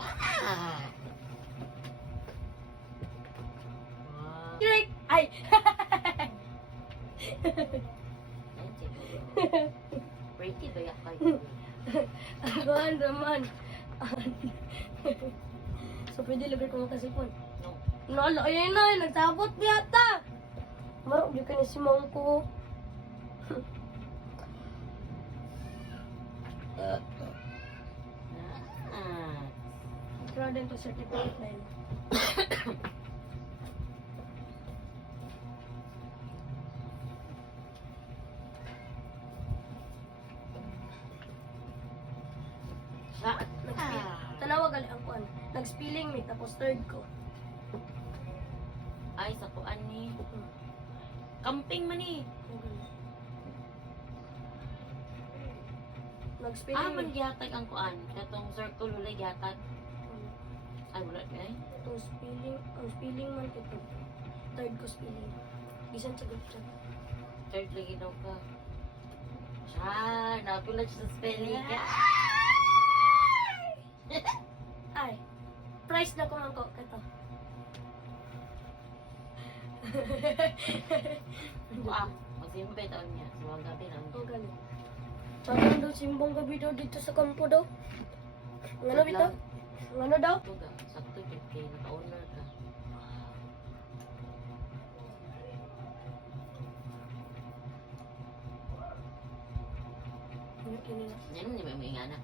Ah! Drake! Ay! Ayun, siguro. Pretty ba yak kayo? Aguan naman. So, pwede lugar ko makasipon. No. Nala, ayun na, nagsabot yata. Marok, di ka na si mom ko. Ah. Try din to certificate na yun. Sa Tanawa gali ang kuan. Nag-spelling me, tapos third ko. Ay, sa kuan ni. Camping man ni. Nag-spelling Man me. gihatag ang kuan. Katong circle ulay gihatag. Ay, wala eh. Itong spelling, ang spelling man ito. Third ko spelling. Bisan sa group chat. Third lagi daw ka. Siya, nagulat siya sa spelling ka. Ay, price na ko man ko. Ito. Magsimpay taon niya. Sa mga gabi lang. Ang galing. Saan daw simbong gabi daw dito sa kampo daw? Ano bitaw? Ano daw? Ito ga, sakto yun kay naka-owner ka. Ano kinila? Yan mo niya may mga anak.